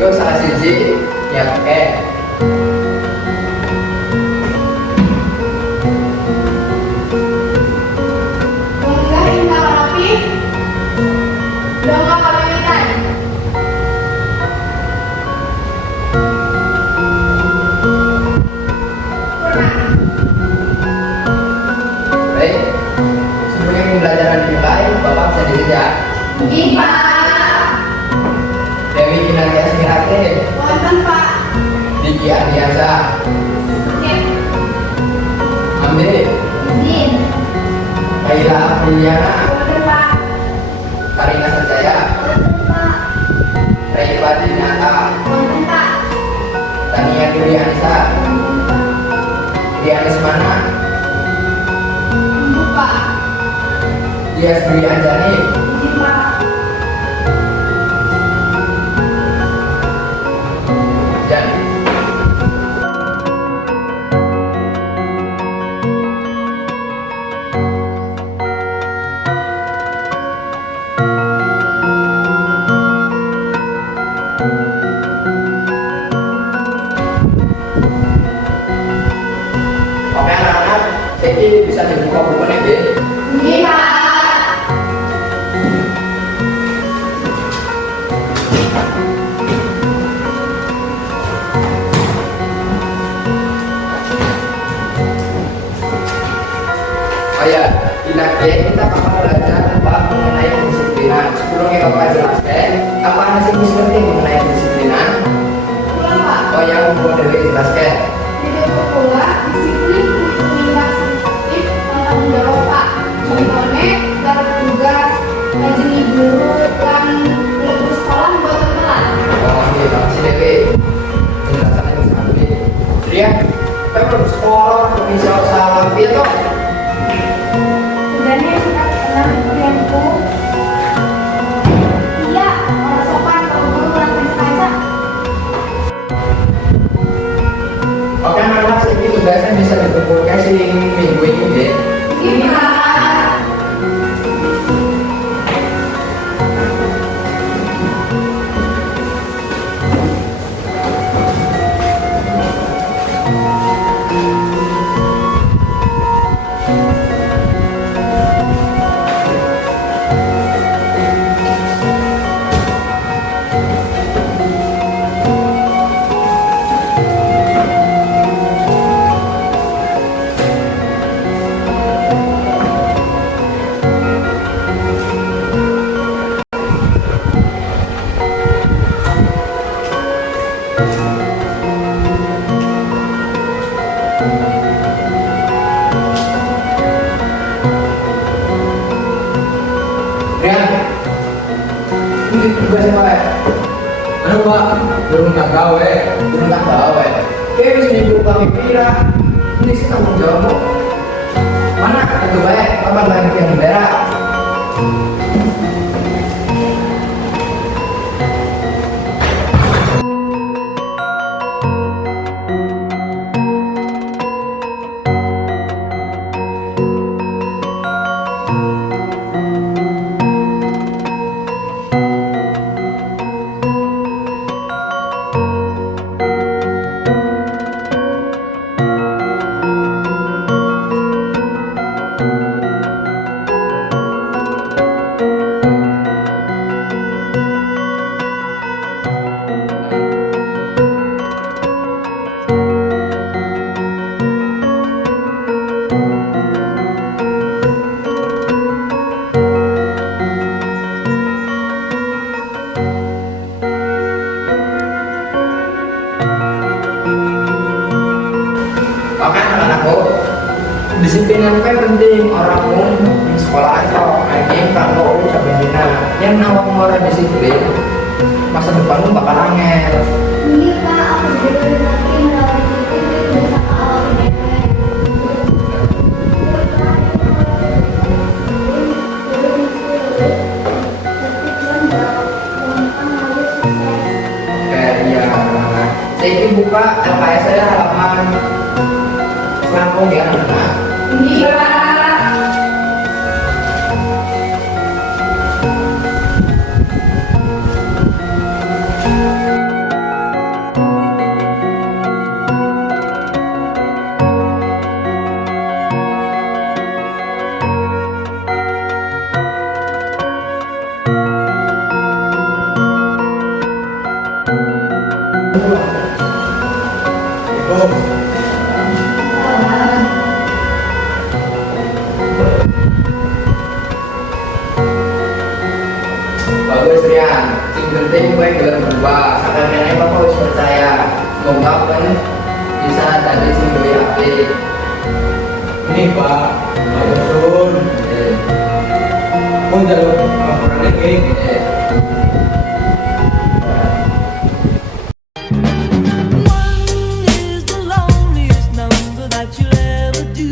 Yo salah siji ya oke. Mengunggah indah rapi dengan kawinan. Pernah. Baik. Sebelum pembelajaran dimulai, Bapak bisa dilihat. Iya, Pak. Dewi Kinartia Smirake, Wonten, Pak. Diki Ardiansa, Oke. Ambe, Izin. Kaila Apriliana, Wonten, Pak. Karina Sanjaya, Wonten, Pak. Raifa Dinata, Wonten, Pak. Tania Duri Anissa, Wonten, Pak. Dianis Mana, Ibu, Pak. Dias Dwi Anjani, Izin, Pak. dan oke anak-anak, jadi bisa dibuka bukunya deh. Iya, Pak. Oh ya, kita akan belajar tentang mengenai kedisiplinan. Sebelumnya Bapak jelaskan, apa sih penting mengenai kedisiplinan? Pulang, Pak. Oh ya, Bu Dewi jelaskan. Tidak pula disiplin untuk tindak sensitif tanggung jawab, Pak. Contohnya dalam tugas, rajin guru, dan lulus sekolah buat teman. Oh iya, makasih Dewi. Penjelasannya sangat baik. Surya, kita belum sekolah, bisa usaha lampir kok. Udahnya suka tenang kuliahku. Iya, orang sopan kalau guru lantai kaca. Oke, anak-anak, ini tugasnya bisa dikumpulkan sih minggu ini deh. Iya, Pak. Rian, ini tugasnya Pak. Anu Pak, belum tak gawe. Belum tak tahu ya. Kayak harus dibuka pira. Ini sih tanggung jawabmu. Mana itu baik, kapan lagi yang berak? Oke anak-anakku, disiplin kan penting orangmu di sekolah atau anjing kalau sampai dina yang nawang orang disiplin masa depanmu bakal angel. Iya, Pak. Aku juga nanti merawat disiplin bisa ke awal Oke iya anak-anak. Saya buka LKS saya halaman Lampung ya anak-anak. Iya. pulang. Assalamualaikum. Bagus Rian, yang penting gue gelar berubah. Kakak-kakaknya bapak harus percaya. Semoga kan bisa tadi sing doi apik. Ini Pak, Pak Yosun. Eh, Aku jalur laporan lagi. eh. One is the loneliest number that you'll ever do.